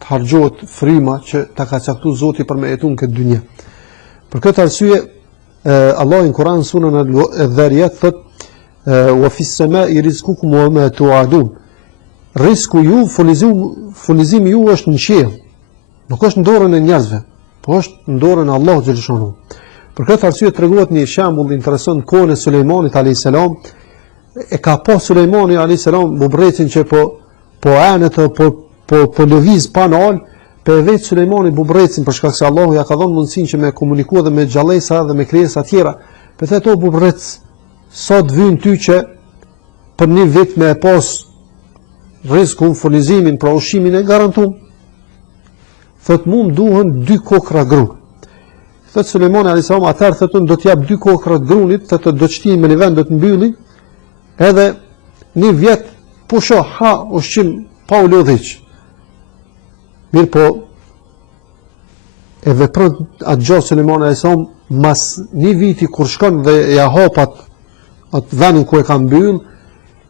të harxhohet fryma që ta ka caktuar Zoti për me jetuar në këtë dynjë. Për këtë arsye Allah në Kur'an surën Adh-Dhariyat thot wa fis samai rizqukum wa ma tu'adun. Risku ju, furnizimi ju është në qiell. Nuk është në dorën e njerëzve, po është në dorën e Allahut xhaleshonu. Për këtë arsye tregohet një shembull interesant kohën e Sulejmanit alayhis salam. E ka pas Sulejmani alayhis salam bubrecin që po anet po lëviz pa nal, pe vetë Sulejmani bubrecin për shkak se Allahu ja ka dhënë mundësinë që me komunikua dhe me xhallesa dhe me krijesa të tjera. Për të ato bubrec sot vjen ty që për një vit me pas rrezikun, furnizimin, pra ushqimin e garantuar. Thot mu më duhen 2 kokra grun. Thot Sulejmani alayhis salam atëherë thotun do t'jap 2 kokra të grunit, thotë do të shtin me një vend do të mbylli. Edhe një vjet po shoh ha ushqim pa u lodhiq. Mirë po e vepron atë gjatë Sulejmani alayhis salam mas një viti kur shkon dhe ja hapat atë vendin ku e ka mbyll,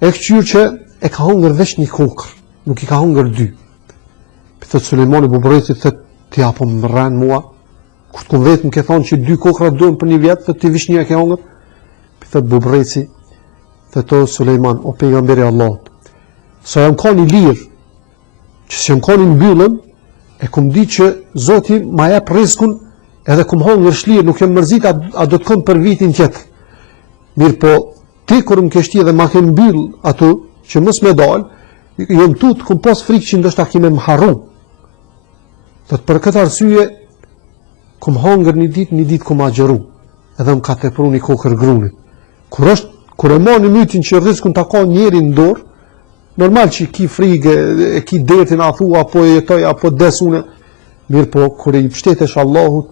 e kqyr që e ka hungër veç një kokër, nuk i ka hungër 2. Thot Sulejmani bubrecit thot ti apo më rran mua, kur të vetëm ke thonë që 2 kokra duhen për një vjet, thot ti vish një e ke hungër. Thot bubreci thot o Sulejman, o pejgamberi i Allahut, sa jam kanë i lirë, që si jam kanë i mbyllën, e kum di që Zoti ma jep rrezikun edhe kum hongër shlirë, nuk jam mërzit a do të kom për vitin tjetër. Mirë po, ti kur më keshti dhe ma ke mbyll ato që mos me dal, jam tut kum pas frikë që ndoshta kime më harru. Thot për këtë arsye kum hongër një ditë kum agjeru, edhe më ka tepru një kokër grunit. Kur e marr një mytin që rrezikun ta ka njeri në dorë, normal që ki frikë, e ki detin a thua apo e jetoj apo desune. Mirë po kur i mbështetesh Allahut,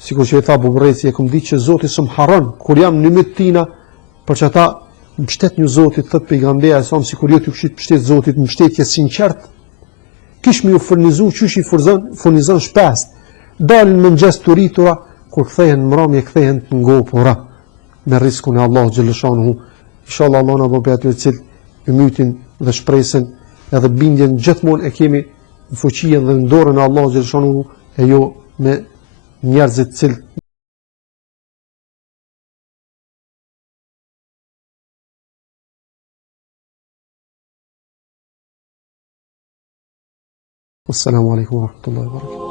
sikur që e tha bubreci, e kum ditë që Zoti s'm harron kur jam në myt tina, për që ata mbështet një Zotit, thot pejgamberi sa sikur jo ti kishit mbështet Zotit, mbështetje sinqert, kish më u furnizu çush i furnizon shpes. Dalin me mëngjes të rritura, kur kthehen në mbrëmje kthehen të ngopura me rrezikun e Allahut xhaleshanu. Inshallah Allah na bëj atë që i mytin dhe shpresën edhe bindjen gjithmonë e kemi në fuqinë dhe në dorën e Allahut xhaleshanu, e jo me njerëzit të cilët Assalamu alaikum wa rahmatullahi wa barakatuh.